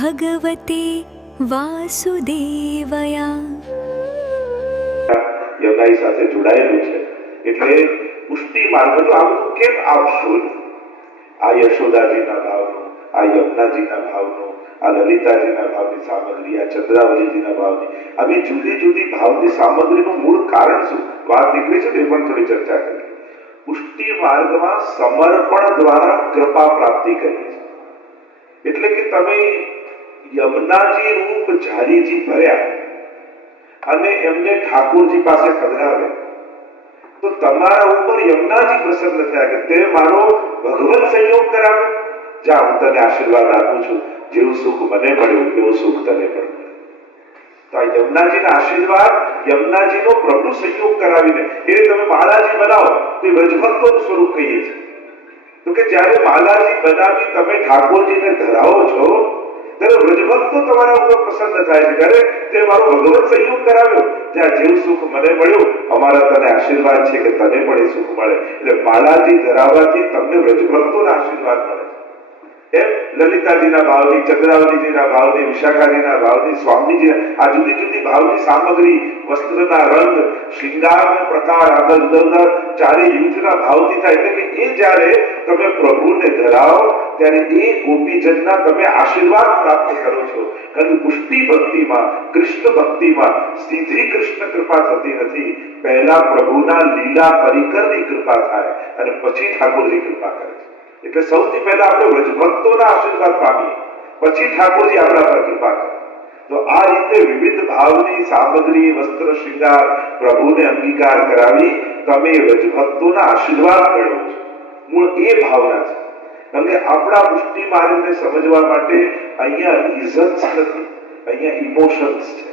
ભગવતે વાસુદેવયા. યમનાઈ સાથે જોડાયેલું છે એટલે પુષ્ટિ માર્ગ. તો આ બધું કેમ આ ભાવનું, આ યશોદાજીના ભાવનું, આ યમુનાજીના ભાવનું, આ લલિતાજીના ભાવની સામગ્રી, આ ચંદ્રાવલીજીના ભાવની, આવી જુદી જુદી ભાવની સામગ્રીનું મૂળ કારણ શું? વાત નીકળી છે એ પણ થોડી ચર્ચા કરી. પુષ્ટિ માર્ગમાં સમર્પણ દ્વારા કૃપા પ્રાપ્તિ કરી છે. એટલે કે તમે યમુનાજી રૂપ ઝારીજી ભર્યા અને એમને ઠાકોરજી પાસે પધરાવ્યા તો તમારા ઉપર યમુનાજી પ્રસન્ન થયા કે તે મારો ભગવત સંયોગ કરાવ્યો. જા, હું તને આશીર્વાદ આપું છું, જેવું સુખ મને મળ્યું એવું સુખ તને પણ મળે. તો આ યમુનાજીના આશીર્વાદ, યમુનાજીનો પ્રભુ સંયોગ કરાવીને એ તમે માલાજી બનાવો તો એ વ્રજભક્તોનું સ્વરૂપ કહીએ છીએ. તો કે જ્યારે માલાજી બનાવી તમે ઠાકોરજીને ધરાવો છો ત્યારે વ્રજભક્તો તમારા ઉપર પ્રસન્ન થાય છે. અરે તે મારો ભગવત સંયોગ કરાવ્યો, જ્યાં જેવું સુખ મને મળ્યું, અમારા તને આશીર્વાદ છે કે તને પણ એ સુખ મળે. એટલે માલાજી ધરાવવાથી તમને વ્રજભક્તોના આશીર્વાદ મળે. એમ લલિતાજીના ભાવની, ચંદ્રાવલીજીના ભાવની, વિશાખાજીના ભાવની, સ્વામીજી, આ જુદી જુદી ભાવની સામગ્રી, વસ્ત્રના રંગ, શૃંગારના પ્રકાર, આગળ જુદા ચારે યુથના ભાવથી થાય. એટલે કે એ જ્યારે તમે પ્રભુને ધરાવો ત્યારે એ ગોપીજનના તમે આશીર્વાદ પ્રાપ્ત કરો છો. કારણ કે પુષ્ટિ ભક્તિમાં, કૃષ્ણ ભક્તિમાં સીધી કૃષ્ણ કૃપા થતી નથી. પહેલા પ્રભુના લીલા પરિકરની કૃપા થાય અને પછી ઠાકોરજી કૃપા કરે છે. એટલે સૌથી પહેલા આપણે વ્રજભક્તોના આશીર્વાદ પામીએ, પછી ઠાકોરજી આપણા પર કૃપા કરે. તો આ રીતે વિવિધ ભાવની સામગ્રી, વસ્ત્ર, શૃંગાર પ્રભુને અંગીકાર કરાવી તમે વ્રજભક્તોના આશીર્વાદ મેળવો છો. મૂળ એ ભાવના છે. કારણ કે આપણા પુષ્ટિ માર્ગને સમજવા માટે અહીંયા રીઝન્સ નથી, અહીંયા ઇમોશન્સ છે.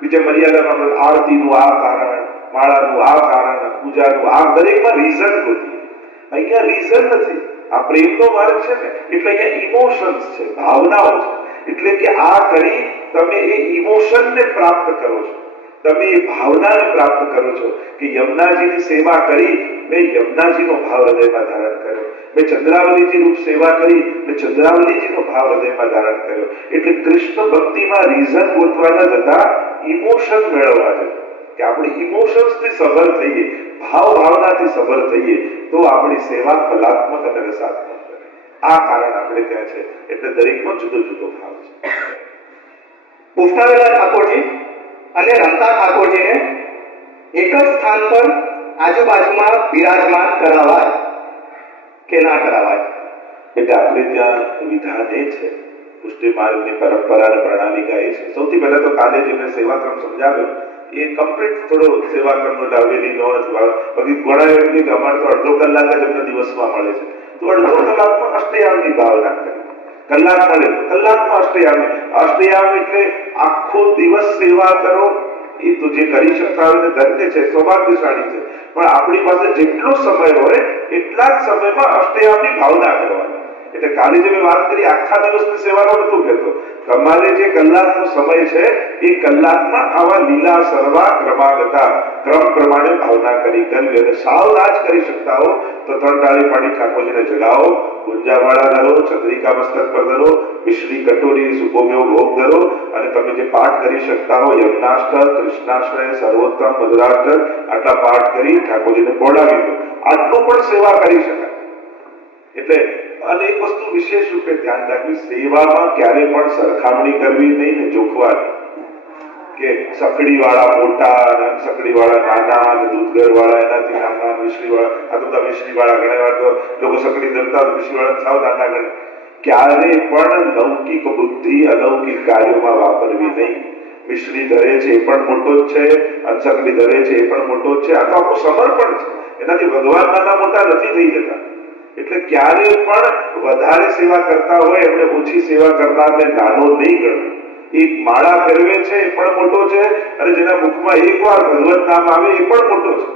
બીજે મર્યાદામાં આરતીનું આ કારણ, માળાનું આ કારણ, પૂજાનું આ, દરેકમાં રીઝન ગોતીએ. અહીંયા રીઝન નથી. આ પ્રેમનો માર્ગ છે ને, એટલે અહીંયા ઇમોશન્સ છે, ભાવનાઓ છે. એટલે કે આ કરી તમે એ ઇમોશનને પ્રાપ્ત કરો છો, તમે એ ભાવનાને પ્રાપ્ત કરો છો કે યમુનાજીની સેવા કરી મેં યમુનાજીનો ભાવ હૃદયમાં ધારણ કર્યો, મેં ચંદ્રાવલીજી રૂપ સેવા કરી મેં ચંદ્રાવલીજીનો ભાવ હૃદયમાં ધારણ કર્યો. એટલે કૃષ્ણ ભક્તિમાં રીઝન ગોતવાના જતા ઇમોશન મેળવવા છે કે આપણે ઇમોશન્સથી સભર થઈએ, ભાવ ભાવનાથી સભર થઈએ તો આપણી સેવા કલાત્મક અને રસાત્મક બને. આ કારણ આપણે ત્યાં છે. એટલે દરેકનો જુદો જુદો ભાવ છે. પુષ્ટાવેલા ઠાકોરજી અને રમતા ઠાકોરજીને એક જ સ્થાન પર આજુબાજુમાં બિરાજમાન કરાવાય કે ના કરાવાય? એટલે આપણે ત્યાં વિધાન એ છે, પુષ્ટિ માર્ગની પરંપરા અને પ્રણાલિકા એ છે. સૌથી પહેલા તો કાલે જે મેં સેવાક્રમ સમજાવ્યો એ કમ્પ્લીટ થોડો સેવાક્રમનો ડાવેલી નો અથવા બાકી ઘણા એમ કે અમારે તો અડધો કલાક જ અમને દિવસમાં મળે છે, તો અડધો કલાકમાં અષ્ટયામની ભાવના કરી. કલાક મળે તો કલાકમાં અષ્ટયામી. અષ્ટયામ એટલે આખો દિવસ સેવા કરો. એ તો જે કરી શકતા હોય ધન્ય છે, સૌભાગ્યશાળી છે. પણ આપણી પાસે જેટલો સમય હોય એટલા જ સમયમાં અષ્ટયામની ભાવના કરવાની. એટલે કાલે જે મેં વાત કરી આખા દિવસની સેવાનો નતું કહેતો. તમારે જે કલાકનો સમય છે એ કલાકમાં આવા લીલા સર્વા ક્રમાગતા ક્રમ પ્રમાણે ભાવના કરી કરવી. અને સાવ ના જ કરી શકતા હો તો 3 ટાળી પાડી ઠાકોરજીને જગાવો, ગુંજાવાળા ધરો, ચંદ્રિકા મસ્તક પર ધરો, મિશ્રી કટોરી સુકોમ્યો ભોગ ધરો અને તમે જે પાઠ કરી શકતા હો યમનાષ્ટક, કૃષ્ણાશ્રય, સર્વોત્તમ, મધુરાષ્ટક આટલા પાઠ કરી ઠાકોરજીને બોલાવી દો. આટલું પણ સેવા કરી શકાય. એટલે અને એક વસ્તુ વિશેષ રૂપે ધ્યાન રાખવી, સેવામાં ક્યારે પણ સરખામણી કરવી નહીં ને જોખવાની કે સકડી વાળા મોટા અને સકડી વાળા નાના અને દૂધઘર વાળા એનાથી નાના, મિશ્રી વાળા આ તો બધા મિશ્રી વાળા ઘણા વાર તો લોકો સકડી ધરતા મિશ્રી વાળા સાવ નાના ગણે. ક્યારે પણ લૌકિક બુદ્ધિ અલૌકિક કાર્યોમાં વાપરવી નહીં. મિશ્રી ધરે છે એ પણ મોટો જ છે, અનસકડી ધરે છે એ પણ મોટો જ છે. આ તો આપણું સમર્પણ છે. એનાથી ભગવાન નાના મોટા નથી થઈ જતા. એટલે ક્યારે પણ વધારે સેવા કરતા હોય એમને ઓછી સેવા કરનારને નાનો નહીં ગણો. એક માળા ફેરવે છે એ પણ મોટો છે અને જેના મુખમાં એકવાર ભગવત નામ આવે એ પણ મોટો છે.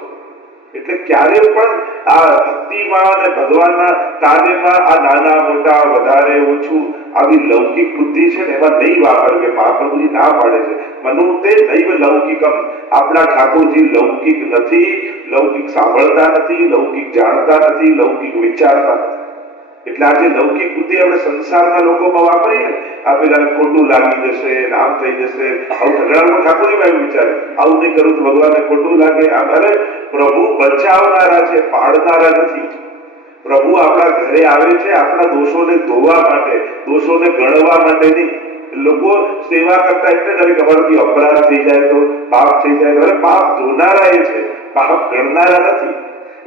એટલે ક્યારે પણ આ ભક્તિમાં અને ભગવાનના કાર્યમાં આ નાના મોટા વધારે ઓછું આવી લૌકિક બુદ્ધિ છે ને એમાં નહીં વાપરવી. મહાપ્રભુજી ના પાડે છે મનુતે નૈવ લૌકિકમ. આપણા ઠાકોરજી લૌકિક નથી, લૌકિક સાંભળતા નથી, લૌકિક જાણતા નથી, લૌકિક વિચારતા નથી. એટલે આજે લૌકિક બુદ્ધિ આપણે સંસારના લોકોમાં વાપરીએ ને, આ પેલાને ખોટું લાગી જશે, આમ થઈ જશે, આવું ઘણા ઠાકોરજીમાં એવું વિચારે, આવું નહીં કરું તો ભગવાનને ખોટું લાગે. આમ અરે પ્રભુ બચાવનારા છે, પાડનારા નથી. પ્રભુ આપણા ઘરે આવે છે આપણા દોષોને ધોવા માટે, દોષોને ગણવા માટે નહીં. લોકો સેવા કરતા એટલે ડરે કે અમારાથી અપરાધ થઈ જાય તો, પાપ થઈ જાય. અરે પાપ ધોનારા એ છે, પાપ ગણનારા નથી.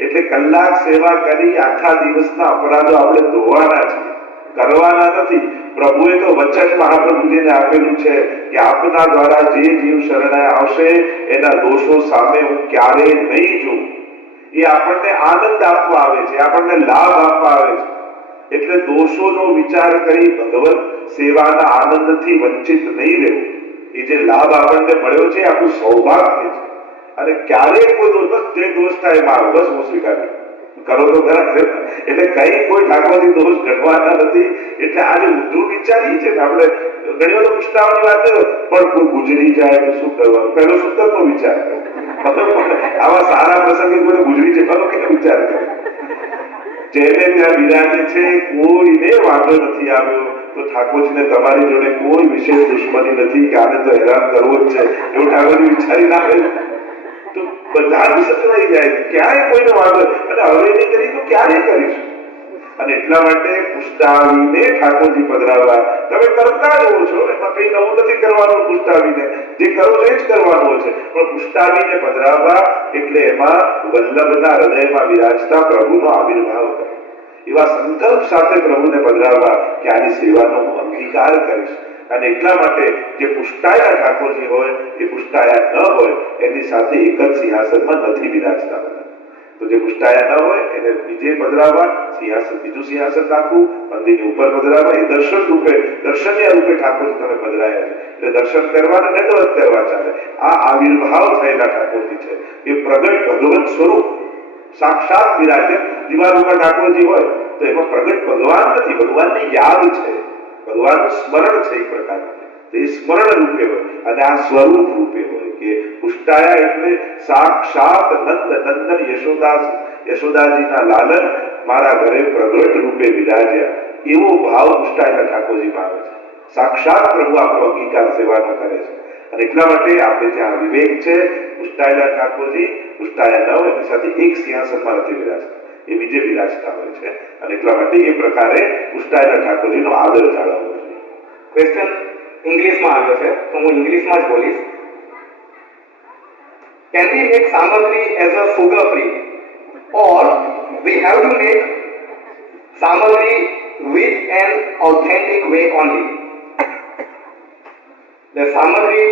એટલે કલાક સેવા કરી આખા દિવસના અપરાધો આપણે ધોવાના છીએ, કરવાના નથી. પ્રભુએ તો વચન મહાપ્રભુજીને આપેલું છે કે આપના દ્વારા જે જીવ શરણાઈ આવશે એના દોષો સામે હું ક્યારેય નહીં જોઉં. એ આપણને આનંદ આપવા આવે છે, આપણને લાભ આપવા આવે છે. એટલે દોષોનો વિચાર કરી ભગવત સેવાના આનંદથી વંચિત નહીં રહેવું. એ જે લાભ આપણને મળ્યો છે આપણું સૌભાગ્ય છે. અને ક્યારેય કોઈ દોષ, બસ જે દોષ થાય એમાં બસ હું સ્વીકાર્યું કરો તો ખરા. એટલે કઈ કોઈ ઠાકોરજી દોષ ઘટવાના નથી. એટલે આજે ઊંધું વિચારીએ છે ને આપણે ઘણી વાર પુષ્ટાવની વાત કરો પણ કોઈ ગુજરી જાય તો શું કરવાનું, પહેલો સુતરનો વિચાર કરો. આવા સારા પ્રસંગે કોઈ ગુજરી છે ખરો કે વિચાર કરો. જેને ત્યાં બિરાજે છે કોઈને વાંધો નથી આવ્યો તો ઠાકોરજીને તમારી જોડે કોઈ વિશેષ દુશ્મની નથી કે આને તો હેરાન કરવો જ છે એવું ઠાકોરજી વિચારી નાખે તો બધા જ સચવાઈ જાય, ક્યાંય કોઈને વાંધો. અને હવે નહીં કરી તો ક્યારે કરીશું. અને એટલા માટે પુષ્ટાવીને ઠાકોરજી પધરાવવા. તમે કરતા જ હો છો, એમાં કઈ નવું નથી કરવાનું. પુષ્ટાવીને જે કરો છો એ જ કરવાનું છે, પણ પુષ્ટાવીને પધરાવવા એટલે એમાં વલ્લભના હૃદયમાં વિરાજતા પ્રભુનો આવિર્ભાવ કરે. એવા સંકલ્પ સાથે પ્રભુને પધરાવવા કે આની સેવાનો હું અંગીકાર કરીશ. અને એટલા માટે જે પુષ્ટાયા ઠાકોરજી હોય એ પુષ્ટાયા ન હોય એની સાથે એક જ સિંહાસનમાં નથી બિરાજતા. તો જે પુષ્ટાયા ન હોય એને બીજે પધરાવવા, સિંહાસન બીજું સિંહાસન નાખવું, મંદિરની ઉપર પધરાવવા. એ દર્શન રૂપે, દર્શનીય રૂપે ઠાકોરજી તમે પધરાયા છે. એટલે દર્શન કરવા અને દંડવત કરવા ચાલે. આ આવિર્ભાવ થયેલા ઠાકોરજી છે. એ પ્રગટ ભગવત સ્વરૂપ સાક્ષાત બિરાજે. દિવાલ ઉપર ઠાકોરજી હોય તો એમાં પ્રગટ ભગવાન નથી, ભગવાનની યાદ છે, ભગવાનનું સ્મરણ છે. એક પ્રકારનું એ સ્મરણ રૂપે હોય અને આ સ્વરૂપ રૂપે હોય કે પુષ્ટાયા એટલે સાક્ષાત નંદ નંદન યશોદાજીના લાલન મારા ઘરે પ્રગટ રૂપે બિરાજ્યા. એવો ભાવ પુષ્ટાયા ઠાકોરજી માં આવે છે. સાક્ષાત પ્રભુ આપણો અંગીકાર સેવાનો કરે છે. અને એટલા માટે આપણે ત્યાં વિવેક છે. પુષ્ટાયેલા ઠાકોરજી પુષ્ટાયા ન હોય એની સાથે એક સિંહાસનમાં નથી બિરાજતા, એ બીજે બિરાજતા હોય છે. અને એટલા માટે એ પ્રકારે પુષ્ટાયેલા ઠાકોરજીનો આદર જાળવવો જોઈએ. ક્વેશ્ચન ઇંગ્લિશમાં આવ્યો છે તો હું ઇંગ્લિશમાં જ બોલીશ. Can we make samagri as a sugar free or we have to make samagri with an authentic way only? The samagri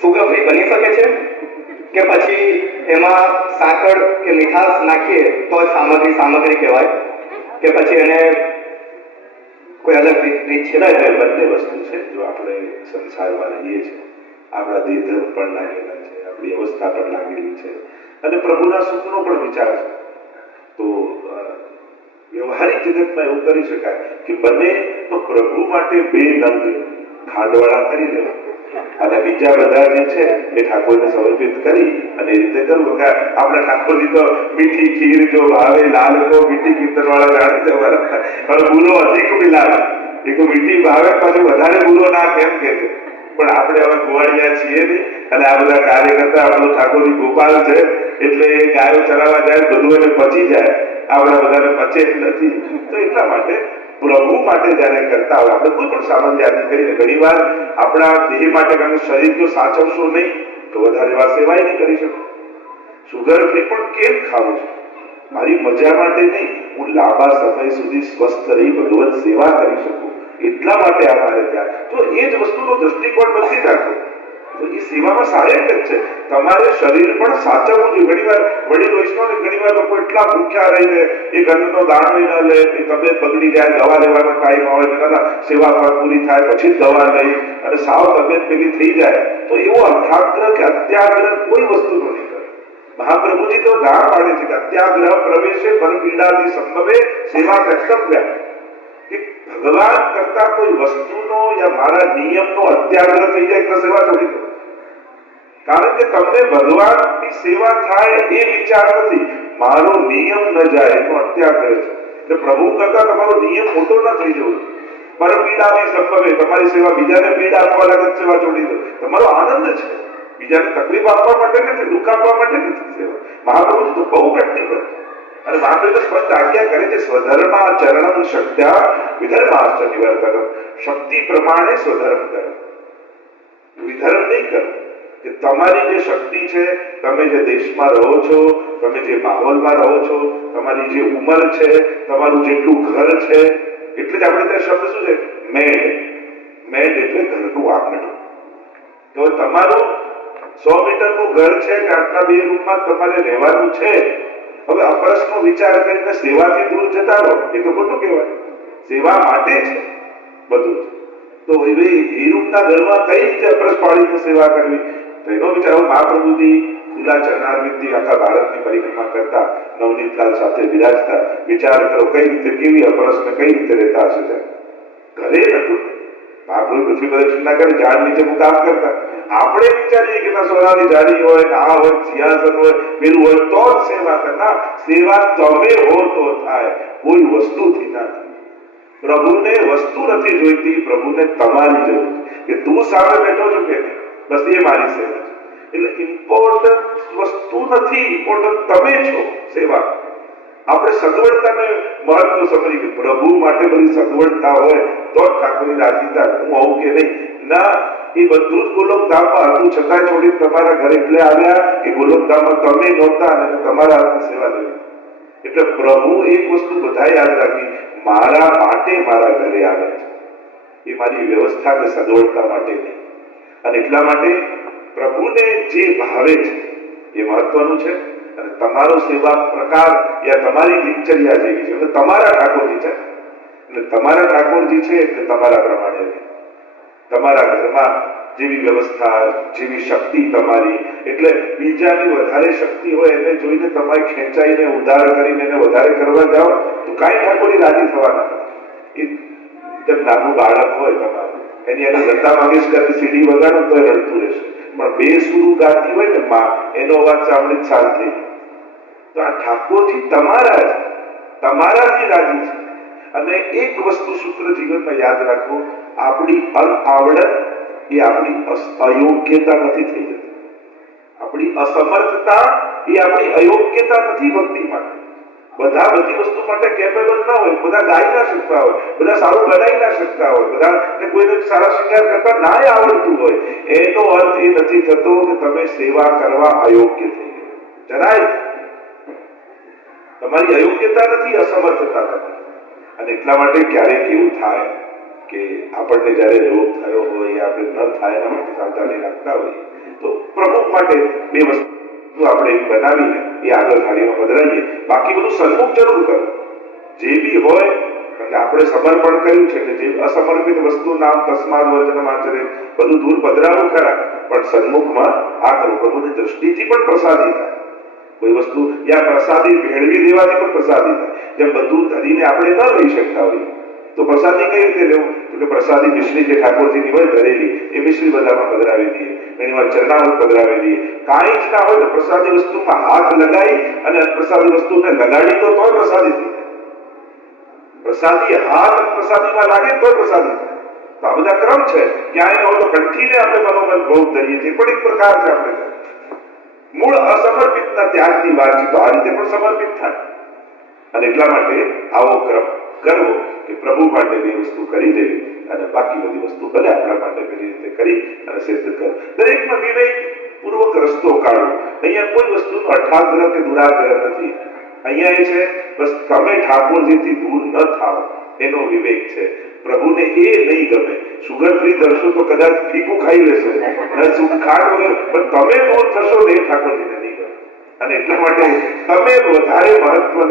sugar free બની શકે છે કે પછી એમાં સાકર કે મીઠાશ નાખીએ તો જ સામગ્રી કહેવાય કે પછી એને કોઈ અલગ રીત છે? બંને વસ્તુ છે. જો આપણે સંસારમાં રહીએ છીએ, આપણા દેહધર્મ પણ લાગેલા છે, આપણી અવસ્થા પણ લાગેલી છે અને પ્રભુના સુખનો પણ વિચાર છે. તો વ્યવહારિક જગતમાં એવું કરી શકાય કે બને તો પ્રભુ માટે 2 નંગ ખાંડવાળા કરી લેવા અને બીજા બધા જે છે એ ઠાકોરને સમર્પિત કરી અને એ રીતે કરવું. આપણે ઠાકોરજી તો મીઠી ખીર જો ભાવે લાલ તો મીઠી કીર્તન વાળા જાણે છે, હવે બુરો અધિક મિલાવે. એક મીઠી ભાવે પછી વધારે બુરો ના કેમ કે છે. પણ આપણે હવે ગોવાળિયા છીએ નહીં અને આ બધા કાર્ય કરતા આપણો ઠાકોરજી ગોપાલ છે એટલે એ ગાયો ચરાવવા જાય બધું એને પચી જાય, આપણા બધાને પચે નથી. તો એટલા માટે પ્રભુ માટે જયારે કરતા હોય આપણે કોઈ પણ સામાન્ય યાદ કરીને ઘણી વાર આપણા દેહ માટે, કારણ કે શરીર જો સાચવશો નહીં તો વધારે વાર સેવાય નહીં કરી શકો. સુગર ફ્રી પણ કેમ ખાવું છે? મારી મજા માટે નહીં, હું લાંબા સમય સુધી સ્વસ્થ રહી ભગવત સેવા કરી શકું એટલા માટે અમારે ત્યાં. તો એ જ વસ્તુનો દ્રષ્ટિકોણ બદલી નાખો તો એ સેવામાં સહાયક જ છે. તમારે શરીર પણ સાચવવું જોઈએ. ઘણી વાર વડીલ વૈષ્ણવ ઘણી વાર લોકો એટલા ભૂખ્યા રહીને એક અન્નનો દાણો ન લે, તબિયત બગડી જાય, દવા લેવાનો ટાઈમ આવે છે, સેવા પૂરી થાય પછી દવા લઈ અને સાવ તબિયત પેલી થઈ જાય. તો એવો અર્થાગ્રહ કે અત્યાગ્રહ કોઈ વસ્તુનો નહીં કરે. મહાપ્રભુજી તો ના પાડે છે કે અત્યાગ્રહ પ્રવેશે પર પીડાથી સંભવે સેવા કર્તવ્ય. કે ભગવાન કરતા કોઈ વસ્તુનો યા મારા નિયમનો અત્યાગ્રહ થઈ જાય તો સેવા છોડી દો. કારણ કે તમને ભગવાનની સેવા થાય એ વિચાર નથી, મારો નિયમ ન જાય એનો અત્યાગ્રહ છે. એટલે પ્રભુ કરતા તમારો નિયમ મોટો ન થઈ જવો. પર પીડાની સંભવે તમારી સેવા બીજાને પીડા આપવા લાગે સેવા છોડી દો. તમારો આનંદ છે, બીજાને તકલીફ આપવા માટે નથી, દુઃખ આપવા માટે નથી સેવા. મહાપ્રભુજી તો બહુ પ્રેક્ટિકલ છે અને મહાપ્રભુ સ્પષ્ટ આજ્ઞા કરે છે સ્વધર્મા ચરણમ શક્ત્યા વિધર્માશ્ચ નિવર્તનમ. શક્તિ પ્રમાણે સ્વધર્મ કરો, વિધર્મ નહીં કરો. કે તમારી જે શક્તિ છે, તમે જે દેશમાં રહો છો, તમે જે માહોલમાં રહો છો, તમારી જે ઉંમર છે, તમારું જેટલું ઘર છે, એટલે જ આપણે ત્યાં શબ્દ શું છે મેડ. મેડ એટલે ઘરનું આંગણું. તો તમારું 100 મીટરનું ઘર છે કે આટલા 2 રૂમમાં તમારે રહેવાનું છે. હવે અપરસનો વિચાર કરીને સેવાથી દૂર જતા રહો એ તો ખોટું કહેવાય. સેવા માટે છે બધું. તો હવે એ રૂમના ઘરમાં કઈ રીતે અપરસ પાડીને સેવા કરવી, તો એનો વિચાર. મહાપ્રભુજી ખુલ્લા ચરણારવિંદથી આખા ભારતની પરિક્રમા કરતા, નવનીતલાલ સાથે વિરાજતા. વિચાર કરો કઈ રીતે, કેવી અપરસને કઈ રીતે રહેતા હશે. ઘરે નતું મહાપ્રભુ પૃથ્વી પ્રદક્ષિણા કરે, ઝાડ નીચે કામ કરતા. આપણે વિચારીએ કે ના સોનાની જાળી હોય, આ હોય, સિંહાસન હોય, પેલું હોય તો જ સેવા કરે. ના, સેવા તમે હો તો થાય, કોઈ વસ્તુથી ના થાય. પ્રભુને વસ્તુ નથી જોઈતી, પ્રભુને તમારી જરૂર છે. કે તું સામે બેઠો છો કે બસ એ મારી સેવા છે. એટલે ઇમ્પોર્ટન્ટ વસ્તુ નથી, ઇમ્પોર્ટન્ટ તમે છો. સેવા આપણે સગવડતાને મહત્વ સમજી કે પ્રભુ માટે બધી સગવડતા હોય તો જ ઠાકોરની રાજી થાય. હું આવું કે નહીં ના, એ બધું જ ગોલોકધામમાં હતું છતાં છોડી તમારા ઘરે એટલે આવ્યા કે ગોલોકધામમાં તમે નહોતા અને તમારા હાથની સેવા લેવી. એટલે પ્રભુ એક વસ્તુ બધા યાદ રાખી, મારા માટે મારા ઘરે આવે છે. એ મારી વ્યવસ્થા કે સગવડતા માટે નહીં. અને એટલા માટે પ્રભુને જે ભાવે છે એ મહત્વનું છે. અને તમારો સેવા પ્રકાર યા તમારી દિનચર્યા જેવી છે એટલે તમારા ઠાકોરજી છે. એટલે તમારા ઠાકોરજી છે એટલે તમારા પ્રમાણે તમારા ઘરમાં જેવી વ્યવસ્થા, જેવી શક્તિ તમારી, એટલે બીજાની વધારે શક્તિ હોય એને જોઈને તમારે ખેંચાઈને ઉધાર કરીને એને વધારે કરવા જાઓ તો કાંઈ ઠાકોરજી રાજી થવાના. એ જેમ નાનું બાળક હોય તમારું, એની આગળ લતા મંગેશકરની સીડી વગાડો તો એ રડતું રહેશે, પણ 2 સુરું ગાતી હોય ને માં, એનો અવાજ સાંભળી શાંત થઈ. તો આ ઠાકોરજી તમારા જ, તમારાથી રાજી છે. અને એક વસ્તુ સૂત્ર જીવનમાં યાદ રાખો, આપણી અનાવડત એ આપણી અયોગ્યતા નથી થઈ જતી. આપણી અસમર્થતા એ આપણી અયોગ્યતા નથી ભક્તિ માટે. બધા બધી વસ્તુ માટે કેપેબલ ના હોય, બધા ગાઈ ના શકતા હોય, બધા સારું બનાવી ના શકતા હોય, બધા કોઈને સારા શિંગાર કરતા ના આવડતું હોય. એનો અર્થ એ નથી થતો કે તમે સેવા કરવા અયોગ્ય થઈ ગયા. જરાય તમારી અયોગ્યતા નથી, અસમર્થતા નથી. અને એટલા માટે ક્યારેક એવું થાય કે આપણને જયારે રોગ થયો હોય, આપણે ન થાય એના માટે સાવધાની રાખતા હોઈએ, તો પ્રભુ માટે 2 વસ્તુ આપણે બનાવીને એ આગળ થાળીમાં પધરાવીએ. બાકી બધું સન્મુખ જરૂર કરો જે બી હોય. કારણ કે આપણે સમર્પણ કર્યું છે કે જે અસમર્પિત વસ્તુ નામ તસ્માદ વર્જનમ આચરે, બધું દૂર પધરાવું ખરા, પણ સન્મુખમાં આ કરો. પ્રભુની દ્રષ્ટિથી પણ પ્રસાદી થાય. કોઈ વસ્તુ યા પ્રસાદી ભેળવી દેવાથી પણ પ્રસાદી થાય. જેમ બધું ધરીને આપણે ન લઈ શકતા હોઈએ તો પ્રસાદી કઈ રીતે લેવું, તો કે પ્રસાદી મિશ્રી જે ઠાકોરજીની હોય ધરેલી એ મિશ્રી બધામાં પધરાવી દઈએ, ઘણીવાર ચરણામાં પધરાવી દઈએ. કાંઈ જ ના હોય તો પ્રસાદી વસ્તુમાં હાથ લગાવી અને પ્રસાદી વસ્તુને લગાડી તો પ્રસાદી થઈ જાય. પ્રસાદી હાથ પ્રસાદીમાં લાગે તો પ્રસાદી થાય. તો આ બધા ક્રમ છે. ક્યાંય હોય તો કંઠીને આપણે મનોમન ભોગ ધરીએ છીએ, પણ એક પ્રકાર છે આપણે મૂળ અસમર્પિતના ત્યાગની વાત છે. તો આ રીતે પણ સમર્પિત થાય. અને એટલા માટે આવો ક્રમ કરવો કે પ્રભુ માટે 2 વસ્તુ કરી દેવી અને બાકી બધી વસ્તુ ભલે આપણા માટે પેલી રીતે કરી અને સિદ્ધ કરો. દરેકમાં વિવેક પૂર્વક રસ્તો કાઢો. અહીંયા કોઈ વસ્તુનો અઠાગ્રહ કે દુરાગ્રહ નથી. અહીંયા એ છે બસ તમે ઠાકોરજીથી દૂર ન થાઓ એનો વિવેક છે. પ્રભુને એ નહીં ગમે, સુગર ફ્રી દર્શો તો કદાચ ફીકું ખાઈ લેશે, ખાટ વગર, પણ તમે દૂર થશો ને એ ઠાકોરજીને નહીં ગમે. અને એટલા માટે તમે વધારે મહત્વના